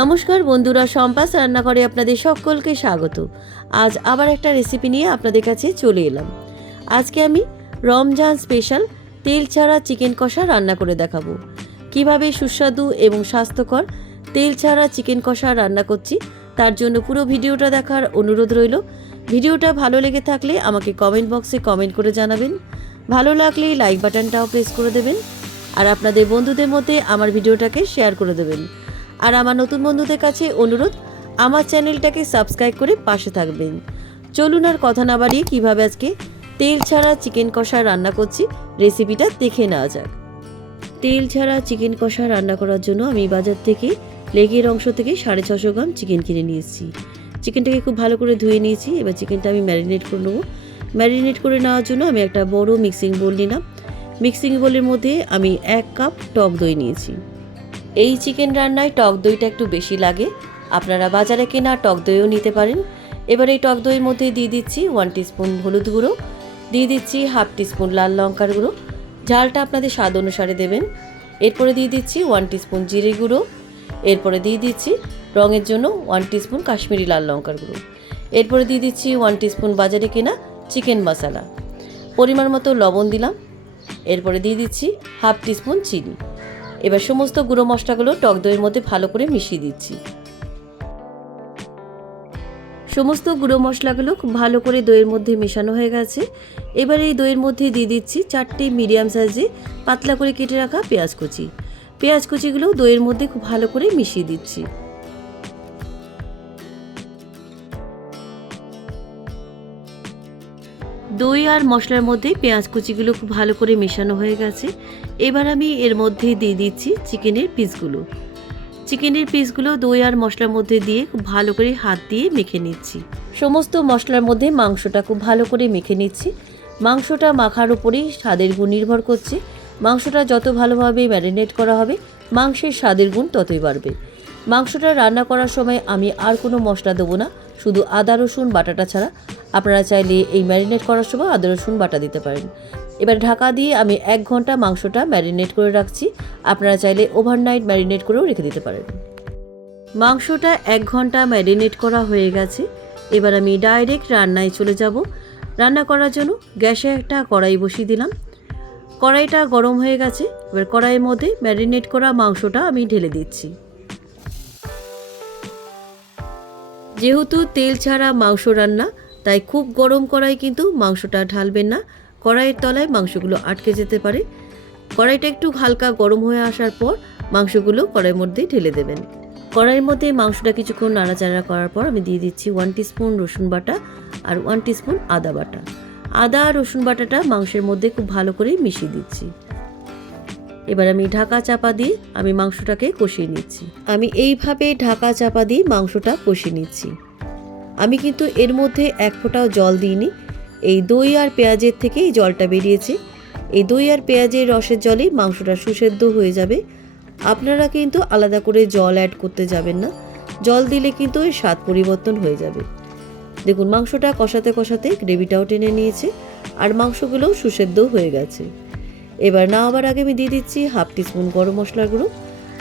নমস্কার বন্ধুরা, সম্পাস রান্নাঘরে আপনাদের সকলকে স্বাগত। আজ আবার একটা রেসিপি নিয়ে আপনাদের কাছে চলে এলাম। আজকে আমি রমজান স্পেশাল তেল ছাড়া চিকেন কষা রান্না করে দেখাবো। কিভাবে সুস্বাদু এবং স্বাস্থ্যকর তেল ছাড়া চিকেন কষা রান্না করছি তার জন্য পুরো ভিডিওটা দেখার অনুরোধ রইল। ভিডিওটা ভালো লেগে থাকলে আমাকে কমেন্ট বক্সে কমেন্ট করে জানাবেন। ভালো লাগলে লাইক বাটনটাও প্রেস করে দেবেন আর আপনাদের বন্ধুদের মধ্যে আমার ভিডিওটাকে শেয়ার করে দেবেন। আর আমার নতুন বন্ধুদের কাছে অনুরোধ, আমার চ্যানেলটাকে সাবস্ক্রাইব করে পাশে থাকবেন। চলুন আর কথা না বাড়িয়ে কীভাবে আজকে তেল ছাড়া চিকেন কষা রান্না করছি রেসিপিটা দেখে নেওয়া যাক। তেল ছাড়া চিকেন কষা রান্না করার জন্য আমি বাজার থেকে লেগের অংশ থেকে 650 গ্রাম চিকেন কিনে নিয়ে এসেছি। চিকেনটাকে খুব ভালো করে ধুয়ে নিয়েছি। এবার চিকেনটা আমি ম্যারিনেট করে নেবো। ম্যারিনেট করে নেওয়ার জন্য আমি একটা বড় মিক্সিং বোল নিলাম। মিক্সিং বোলের মধ্যে আমি 1 কাপ টক দই নিয়েছি। এই চিকেন রান্নায় টক দইটা একটু বেশি লাগে, আপনারা বাজারে কেনা টক দইও নিতে পারেন। এবার এই টক দইয়ের মধ্যে দিয়ে দিচ্ছি 1 টিস্পুন হলুদ গুঁড়ো, দিয়ে দিচ্ছি 1/2 টিস্পুন লাল লঙ্কার গুঁড়ো, ঝালটা আপনাদের স্বাদ অনুসারে দেবেন। এরপরে দিয়ে দিচ্ছি 1 টিস্পুন জিরে গুঁড়ো, এরপরে দিয়ে দিচ্ছি রঙের জন্য 1 টিস্পুন কাশ্মীরি লাল লঙ্কার গুঁড়ো, এরপরে দিয়ে দিচ্ছি 1 টিস্পুন বাজারে কেনা চিকেন মশলা, পরিমাণ মতো লবণ দিলাম, এরপরে দিয়ে দিচ্ছি 1/2 টিস্পুন চিনি। এবার সমস্ত গুঁড়ো মশলাগুলো টক দইয়ের মধ্যে ভালো করে মিশিয়ে দিচ্ছি। সমস্ত গুঁড়ো মশলাগুলো খুব ভালো করে দইয়ের মধ্যে মেশানো হয়ে গেছে। এবার এই দইয়ের মধ্যে দিয়ে দিচ্ছি 4টে মিডিয়াম সাইজে পাতলা করে কেটে রাখা পেঁয়াজ কুচি। পেঁয়াজ কুচিগুলো দইয়ের মধ্যে খুব ভালো করে মিশিয়ে দিচ্ছি। দই আর মশলার মধ্যে পেঁয়াজ কুচিগুলো খুব ভালো করে মেশানো হয়ে গেছে। এবার আমি এর মধ্যে দিয়ে দিচ্ছি চিকেনের পিসগুলো। চিকেনের পিসগুলো দই আর মশলার মধ্যে দিয়ে খুব ভালো করে হাত দিয়ে মেখে নিচ্ছি। সমস্ত মশলার মধ্যে মাংসটা খুব ভালো করে মেখে নিচ্ছি। মাংসটা মাখার উপরেই স্বাদের গুণ নির্ভর করছে। মাংসটা যত ভালোভাবে ম্যারিনেট করা হবে মাংসের স্বাদের গুণ ততই বাড়বে। মাংসটা রান্না করার সময় আমি আর কোনো মশলা দেবো না, শুধু আদা রসুন বাটাটা ছাড়া। আপনারা চাইলে এই ম্যারিনেট করার সময় আদা রসুন বাটা দিতে পারেন। এবার ঢাকা দিয়ে আমি 1 ঘন্টা মাংসটা ম্যারিনেট করে রাখছি। আপনারা চাইলে ওভারনাইট ম্যারিনেট করেও রেখে দিতে পারেন। মাংসটা 1 ঘন্টা ম্যারিনেট করা হয়ে গেছে। এবার আমি ডাইরেক্ট রান্নায় চলে যাব। রান্না করার জন্য গ্যাসে একটা কড়াই বসিয়ে দিলাম। কড়াইটা গরম হয়ে গেছে। এবার কড়াইয়ের মধ্যে ম্যারিনেট করা মাংসটা আমি ঢেলে দিচ্ছি। যেহেতু তেল ছাড়া মাংস রান্না, তাই খুব গরম কড়াই কিন্তু মাংসটা ঢালবেন না, কড়াইয়ের তলায় মাংসগুলো আটকে যেতে পারে। কড়াইটা একটু হালকা গরম হয়ে আসার পর মাংসগুলো কড়াইয়ের মধ্যে ঢেলে দেবেন। কড়াইয়ের মধ্যে মাংসটা কিছুক্ষণ নাড়াচাড়া করার পর আমি দিয়ে দিচ্ছি 1 টিস্পুন রসুন বাটা আর 1 টিস্পুন আদা বাটা। আদা আর রসুন বাটাটা মাংসের মধ্যে খুব ভালো করে মিশিয়ে দিচ্ছি। এবার আমি ঢাকা চাপা দিয়ে আমি মাংসটাকে কষিয়ে নিচ্ছি। আমি এইভাবে ঢাকা চাপা দিয়ে মাংসটা কষিয়ে নিচ্ছি। আমি কিন্তু এর মধ্যে 1 ফোঁটাও জল দিইনি। এই দই আর পেঁয়াজের থেকেই জলটা বেরিয়েছে। এই দই আর পেঁয়াজের রসের জলেই মাংসটা সুসেদ্ধ হয়ে যাবে। আপনারা কিন্তু আলাদা করে জল অ্যাড করতে যাবেন না, জল দিলে কিন্তু এর স্বাদ পরিবর্তন হয়ে যাবে। দেখুন মাংসটা কষাতে কষাতে গ্রেভিটাও টেনে নিয়েছে আর মাংসগুলোও সুসেদ্ধ হয়ে গেছে। এবার নামাবার আগে আমি দিয়ে দিচ্ছি 1/2 টিস্পুন গরম মশলার গুঁড়ো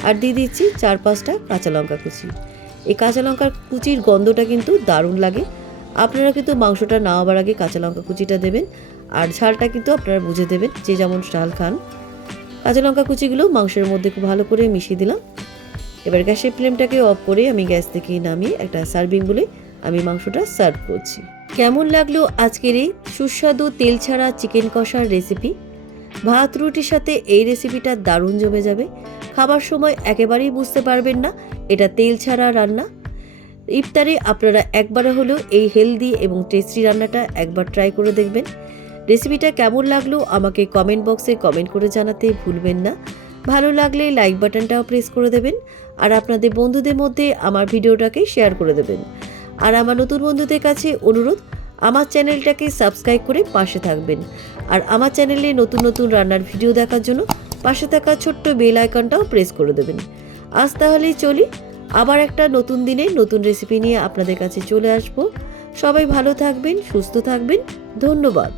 আর দিয়ে দিচ্ছি 4-5টা কাঁচা লঙ্কা কুচি। এই কাঁচা লঙ্কার কুচির গন্ধটা কিন্তু দারুণ লাগে। আপনারা কিন্তু মাংসটা নামাবার আগে কাঁচা লঙ্কা কুচিটা দেবেন আর ঝালটা কিন্তু আপনারা বুঝে দেবেন, যে যেমন ঝাল খান। কাঁচা লঙ্কা কুচিগুলো মাংসের মধ্যে খুব ভালো করে মিশিয়ে দিলাম। এবার গ্যাসের ফ্লেমটাকে অফ করে আমি গ্যাস থেকে নামিয়ে একটা সার্ভিং বলে আমি মাংসটা সার্ভ করছি। কেমন লাগলো আজকের এই সুস্বাদু তেল ছাড়া চিকেন কষার রেসিপি? ভাত রুটির সাথে এই রেসিপিটা দারুণ জমে যাবে। খাবার সময় একেবারেই বুঝতে পারবেন না এটা তেল ছাড়া রান্না। ইফতারে আপনারা একবার হলেও এই হেলদি এবং টেস্টি রান্নাটা একবার ট্রাই করে দেখবেন। রেসিপিটা কেমন লাগলো আমাকে কমেন্ট বক্সে কমেন্ট করে জানাতে ভুলবেন না। ভালো লাগলে লাইক বাটনটাও প্রেস করে দেবেন আর আপনাদের বন্ধুদের মধ্যে আমার ভিডিওটাকে শেয়ার করে দেবেন। আর আমার নতুন বন্ধুদের কাছে অনুরোধ, আমার চ্যানেলটাকে সাবস্ক্রাইব করে পাশে থাকবেন আর আমার চ্যানেলে নতুন নতুন রান্নার ভিডিও দেখার জন্য পাশে থাকা ছোট্ট বেল আইকনটাও প্রেস করে দেবেন। আজ তাহলেই চলি, আবার একটা নতুন দিনে নতুন রেসিপি নিয়ে আপনাদের কাছে চলে আসব। সবাই ভালো থাকবেন, সুস্থ থাকবেন। ধন্যবাদ।